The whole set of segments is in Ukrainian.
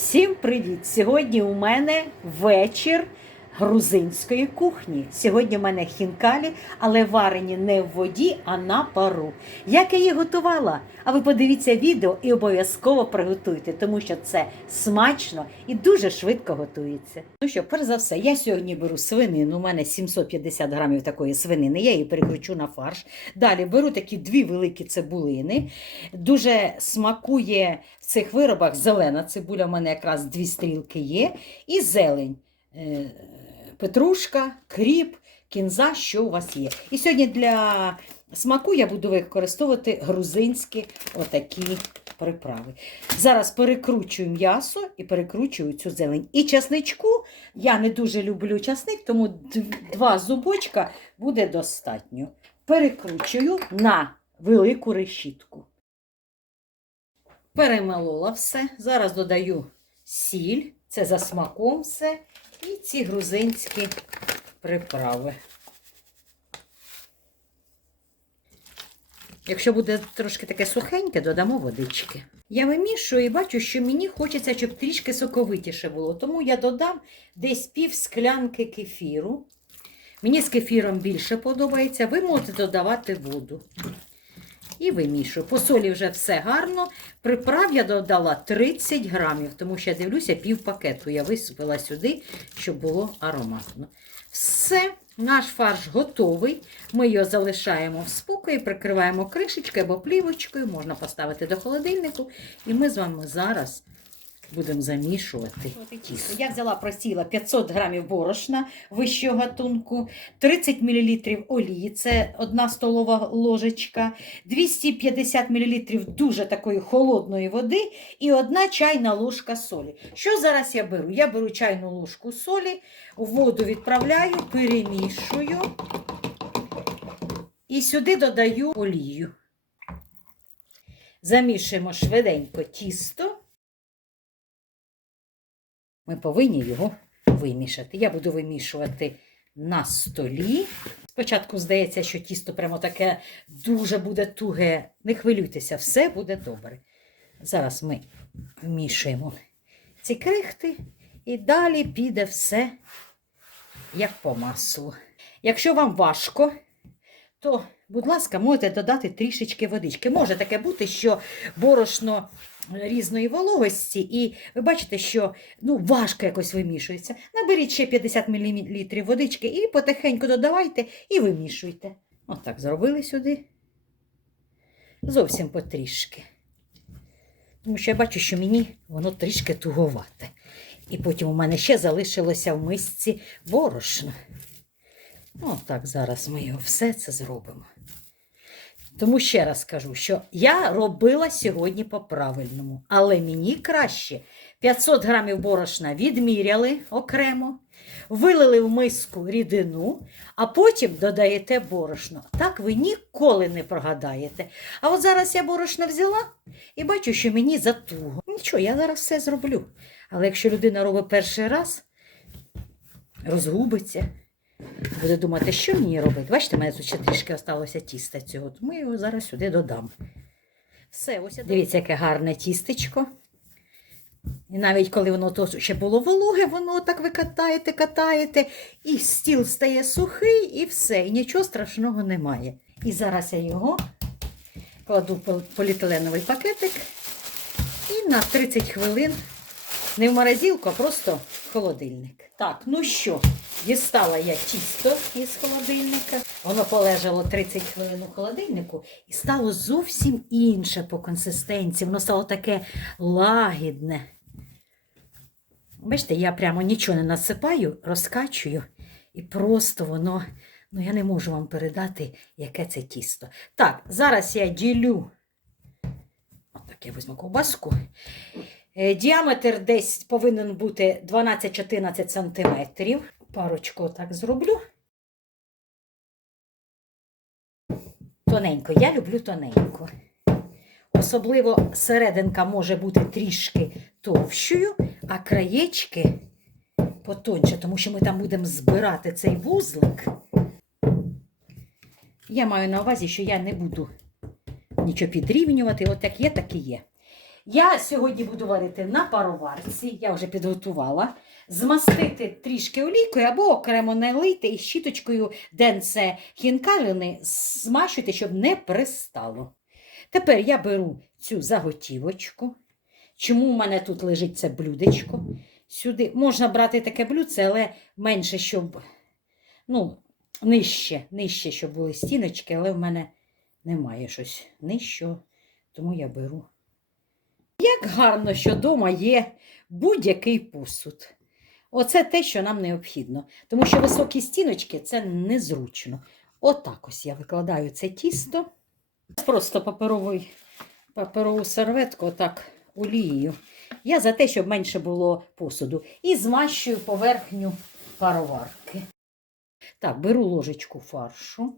Всім привіт! Сьогодні у мене вечір грузинської кухні. Сьогодні у мене хінкалі, але варені не в воді, а на пару. Як я її готувала? А ви подивіться відео і обов'язково приготуйте, тому що це смачно і дуже швидко готується. Ну що, перш за все, я сьогодні беру свинину. У мене 750 грамів такої свинини. Я її перекручу на фарш. Далі беру такі дві великі цибулини. Дуже смакує в цих виробах зелена цибуля. У мене якраз дві стрілки є. І зелень. Петрушка, кріп, кінза, що у вас є. І сьогодні для смаку я буду використовувати грузинські отакі приправи. Зараз перекручую м'ясо і перекручую цю зелень. І часничку я не дуже люблю часник, тому два зубочка буде достатньо. Перекручую на велику решітку. Перемолола все. Зараз додаю сіль, це за смаком все. І ці грузинські приправи. Якщо буде трошки таке сухеньке, додамо водички. Я вимішую і бачу, що мені хочеться, щоб трішки соковитіше було. Тому я додам десь пів склянки кефіру. Мені з кефіром більше подобається. Ви можете додавати воду. І вимішую. По солі вже все гарно. Приправ я додала 30 грамів, тому що я дивлюся, пів пакету я висипала сюди, щоб було ароматно. Все, наш фарш готовий. Ми його залишаємо в спокої, прикриваємо кришечкою або плівочкою, можна поставити до холодильнику. І ми з вами зараз будемо замішувати тісто. Я взяла просіла 500 грамів борошна вищого гатунку, 30 мл олії, це одна столова ложечка, 250 мл дуже такої холодної води і одна чайна ложка солі. Що зараз я беру? Я беру чайну ложку солі, воду відправляю, перемішую і сюди додаю олію. Замішуємо швиденько тісто. Ми повинні його вимішати. Я буду вимішувати на столі. Спочатку здається, що тісто прямо таке дуже буде туге. Не хвилюйтеся, все буде добре. Зараз ми вмішуємо ці крихти і далі піде все як по маслу. Якщо вам важко, то, будь ласка, можете додати трішечки водички. Може таке бути, що борошно різної вологості, і ви бачите, що ну, важко якось вимішується. Наберіть ще 50 мл водички і потихеньку додавайте і вимішуйте. Отак зробили сюди. Зовсім потрішки. Тому що я бачу, що мені воно трішки туговате. І потім у мене ще залишилося в мисці борошно. Отак зараз ми його все це зробимо. Тому ще раз скажу, що я робила сьогодні по-правильному, але мені краще 500 грамів борошна відміряли окремо, вилили в миску рідину, а потім додаєте борошно. Так ви ніколи не прогадаєте. А от зараз я борошно взяла і бачу, що мені затуго. Нічого, я зараз все зроблю. Але якщо людина робить перший раз, розгубиться. Буде думати, що мені робити. Бачите, в мене тут ще трішки осталося тіста цього, тому я його зараз сюди додам. Все, ось я Дивіться, яке гарне тістечко. І навіть коли воно то ще було вологе, воно так ви катаєте, катаєте, і стіл стає сухий, і все, і нічого страшного немає. І зараз я його кладу в поліетиленовий пакетик і на 30 хвилин не в морозилку, а просто в холодильник. Так, ну що, дістала я тісто із холодильника. Воно полежало 30 хвилин у холодильнику і стало зовсім інше по консистенції. Воно стало таке лагідне. Бачите, я прямо нічого не насипаю, розкачую, і просто воно, ну я не можу вам передати, яке це тісто. Так, зараз я ділю. Отак я візьму ковбаску. Е, Діаметр десь повинен бути 12-14 см. Парочку так зроблю. Тоненько. Я люблю тоненько. Особливо серединка може бути трішки товщою, а краєчки потоньше, тому що ми там будемо збирати цей вузлик. Я маю на увазі, що я не буду нічого підрівнювати. От як є, так і є. Я сьогодні буду варити на пароварці, я вже підготувала. Змастити трішки олійкою або окремо налити і щіточкою денце хінкалини змащуйте, щоб не пристало. Tепер я беру цю заготівочку. Чому в мене тут лежить це блюдечко? Сюди можна брати таке блюдце, але менше, щоб ну, нижче, нижче, щоб були стіночки, але в мене немає щось нижчого, тому я беру. Як гарно, що вдома є будь-який посуд. Оце те, що нам необхідно. Тому що високі стіночки це незручно. Отак ось я викладаю це тісто. Просто паперовий, паперову серветку, отак олією. Я за те, щоб менше було посуду. І змащую поверхню пароварки. Так, беру ложечку фаршу.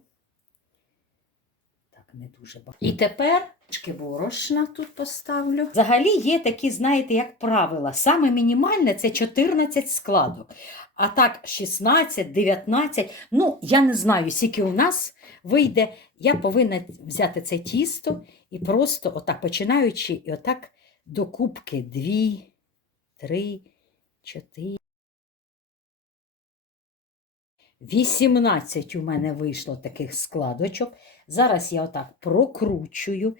Не дуже багато. І тепер борошна тут поставлю. Взагалі є такі, знаєте, як правила. Саме мінімальне це 14 складок. А так, 16, 19. Ну, я не знаю, скільки у нас вийде. Я повинна взяти це тісто і просто отак починаючи, і отак до кубки 2, 3, 4. 18 у мене вийшло таких складочок. Зараз я отак прокручую,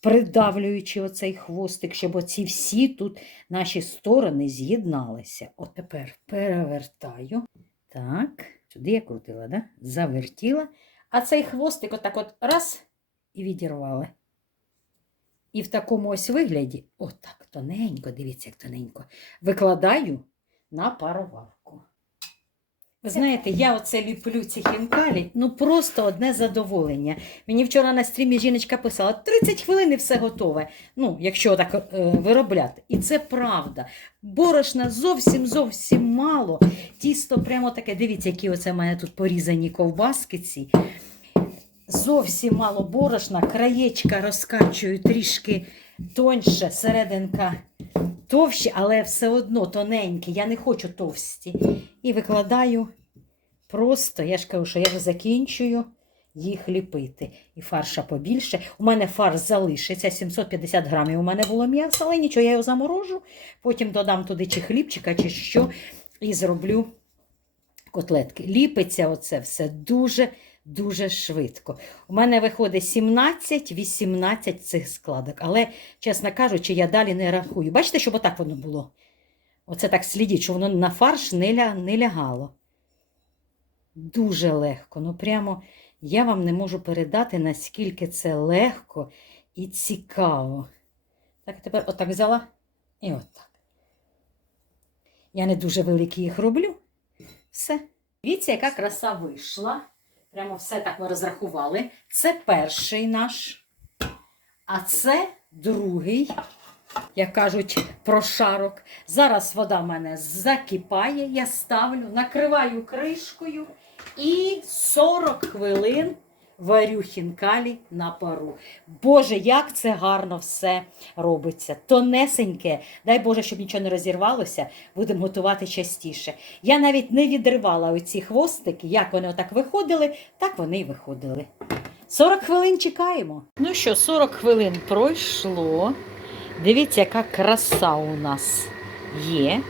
придавлюючи оцей хвостик, щоб оці всі тут наші сторони з'єдналися. От тепер перевертаю. Так, сюди я крутила, да? завертіла. А цей хвостик отак от раз і відірвала. І в такому ось вигляді, отак тоненько, дивіться, як тоненько, викладаю на пароварку. Ви знаєте, я оце ліплю ці хінкалі, ну просто одне задоволення. Мені вчора на стрімі жіночка писала, 30 хвилин і все готове. Ну, якщо так е, виробляти. І це правда. Борошна зовсім зовсім мало. Тісто прямо таке, дивіться, які оце в мене тут порізані ковбаски ці. Зовсім мало борошна, краєчка розкачую трішки тоньше, серединка товщі, але все одно тоненькі. Я не хочу товсті. І викладаю просто, я ж кажу, що я вже закінчую їх ліпити. І фарша побільше. У мене фарш залишиться 750 грамів. У мене було м'ясо, але нічого, я його заморожу, потім додам туди чи хлібчика, чи що, і зроблю котлетки. Ліпиться оце все дуже. Дуже швидко. У мене виходить 17-18 цих складок. Але, чесно кажучи, я далі не рахую. Бачите, щоб отак воно було. Оце так слідіть, що воно на фарш не, ля, не лягало. Дуже легко. Ну, прямо я вам не можу передати, наскільки це легко і цікаво. Так, тепер отак взяла і отак. Я не дуже великі їх роблю. Все. Дивіться, яка краса вийшла. Прямо все так ми розрахували. Це перший наш, а це другий, як кажуть, прошарок. Зараз вода в мене закипає, я ставлю, накриваю кришкою і 40 хвилин варю хінкалі на пару. Боже, як це гарно все робиться. Тонесеньке, дай Боже, щоб нічого не розірвалося, будемо готувати частіше. Я навіть не відривала оці хвостики, як вони отак виходили, так вони й виходили. 40 хвилин чекаємо. Ну що, 40 хвилин пройшло. Дивіться, яка краса у нас є.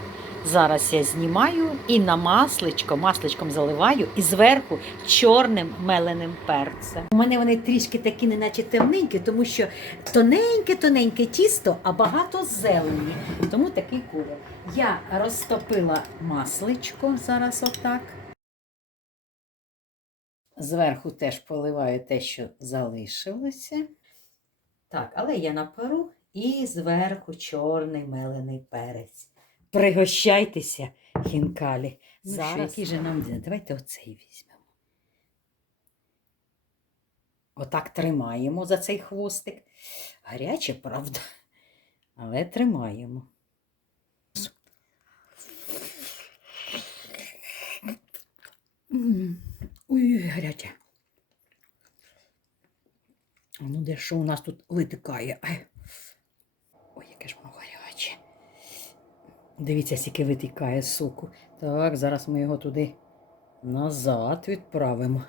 Зараз я знімаю і на масличко, масличком заливаю і зверху чорним меленим перцем. У мене вони трішки такі, неначе темненькі, тому що тоненьке-тоненьке тісто, а багато зелені. Тому такий колір. Я розтопила масличко зараз отак. Зверху теж поливаю те, що залишилося. Так, але я наперу і зверху чорний мелений перець. Пригощайтеся, хінкалі. Ну, Зараз. що, який же нам? Давайте оцей візьмемо. Отак тримаємо за цей хвостик. Гаряче, правда, але тримаємо. Ой, гаряче. А ну де що у нас тут витикає? Ай. Ой, яке ж воно гаряче. Дивіться, скільки витікає соку. Так, зараз ми його туди назад відправимо.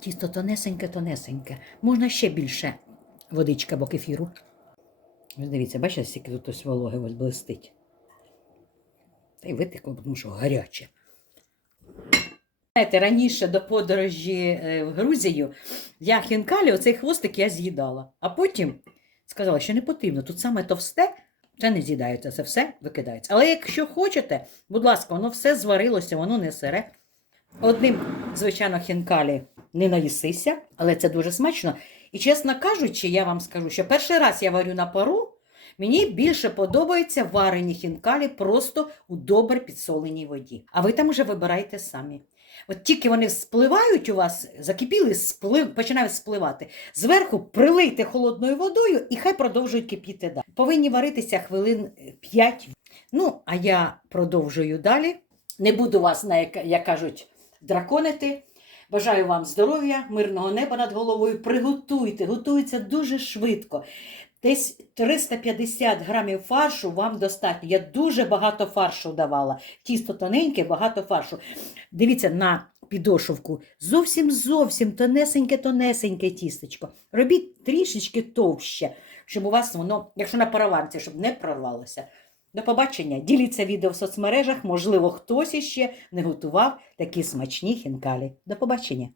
Тісто тонесеньке, тонесеньке. Можна ще більше водички або кефіру. Дивіться, бачите, скільки тут ось вологи ось блистить. Та й витекло, тому що гаряче. Знаєте, раніше до подорожі е, в Грузію я хінкалі, оцей хвостик я з'їдала. А потім сказала, що не потрібно. Тут саме товсте, це не з'їдається, це все викидається. Але якщо хочете, будь ласка, воно все зварилося, воно не сире. Одним, звичайно, хінкалі не наїсися, але це дуже смачно. І чесно кажучи, я вам скажу, що перший раз я варю на пару, мені більше подобаються варені хінкалі просто у добре підсоленій воді. А ви там уже вибирайте самі. От тільки вони спливають у вас, закипіли, сплив, починають спливати. Зверху прилийте холодною водою і хай продовжують кипіти далі. Повинні варитися хвилин 5. Ну, а я продовжую далі. Не буду вас, як кажуть, драконити. Бажаю вам здоров'я, мирного неба над головою. Приготуйте, готується дуже швидко. Десь 350 грамів фаршу вам достатньо. Я дуже багато фаршу давала. Тісто тоненьке, багато фаршу. Дивіться на підошовку. Зовсім зовсім тонесеньке-тонесеньке тістечко. Робіть трішечки товще, щоб у вас воно, якщо на пароварці, щоб не прорвалося. До побачення. Діліться відео в соцмережах. Можливо, хтось іще не готував такі смачні хінкалі. До побачення.